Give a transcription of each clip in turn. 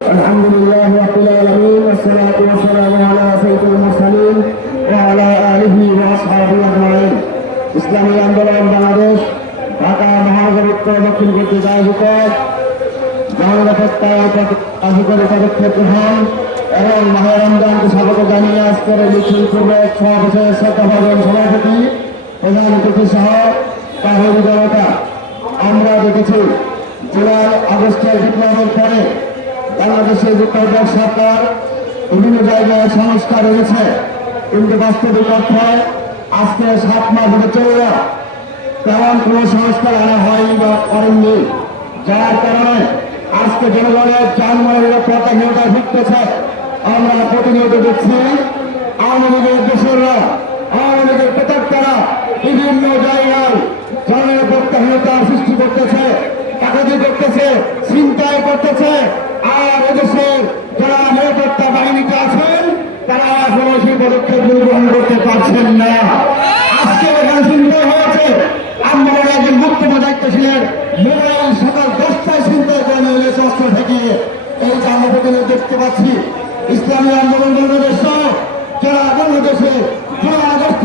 الحمد لله رب العالمين والصلاة والسلام على سيد المرسلين وعلى آله وأصحابه أجمعين ইসলামী আন্দোলন বাংলাদেশ ঢাকা মহানগর উত্তর দক্ষিণ কর্তৃক আয়োজিত জননিরাপত্তা কার্যকরী পদক্ষেপ গ্রহণ এবং মাহে রমজানকে স্বাগত জানিয়ে আজকের এই মিছিল পূর্বক সমাবেশের শ্রদ্ধাভাজন সভাপতি প্রধান অতিথি সহ কাহিনী জনতা আমরা দেখেছি জুলাই আগস্টের বিপ্লবের পরে বাংলাদেশের যুক্তরাজ্য সরকার বিভিন্ন জায়গায় সংস্কার এনেছে, কিন্তু বাস্তবিক অর্থে আজকে সাত মাস ধরে চলল তেমন কোনো সংস্কার আনা হয়নি বা করেননি। যার কারণে আজকে জনগণের যানবাহনের নিরাপত্তাহীনতা ভুগতেছে আমরা প্রতিনিয়ত দেখছি, আওয়ামী লীগের দোসররা, আওয়ামী লীগের প্রতাক্তারা বিভিন্ন জায়গায় পদক্ষেপ গ্রহণ করতে পারছেন না। আজকে এখানে চিন্তা হয়েছে। আন্দোলনে একজন বক্তব্য দায়িত্বশীলের মোবাইল সকাল দশটায় করে নিয়ে অস্ত্র থেকে এই যে আমরা দেখতে পাচ্ছি। ইসলামী আন্দোলন বাংলাদেশ সহ যারা বাংলাদেশে যারা আগস্ট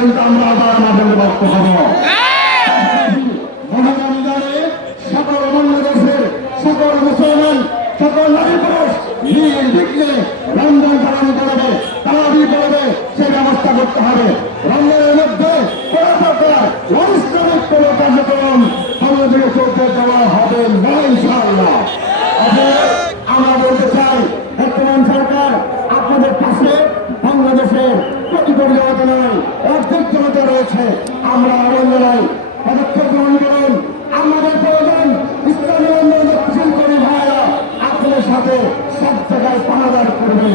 কিন্তু আমরা আবার মাঠে ব্যর্থ জায়গায় পাহাদার করবে।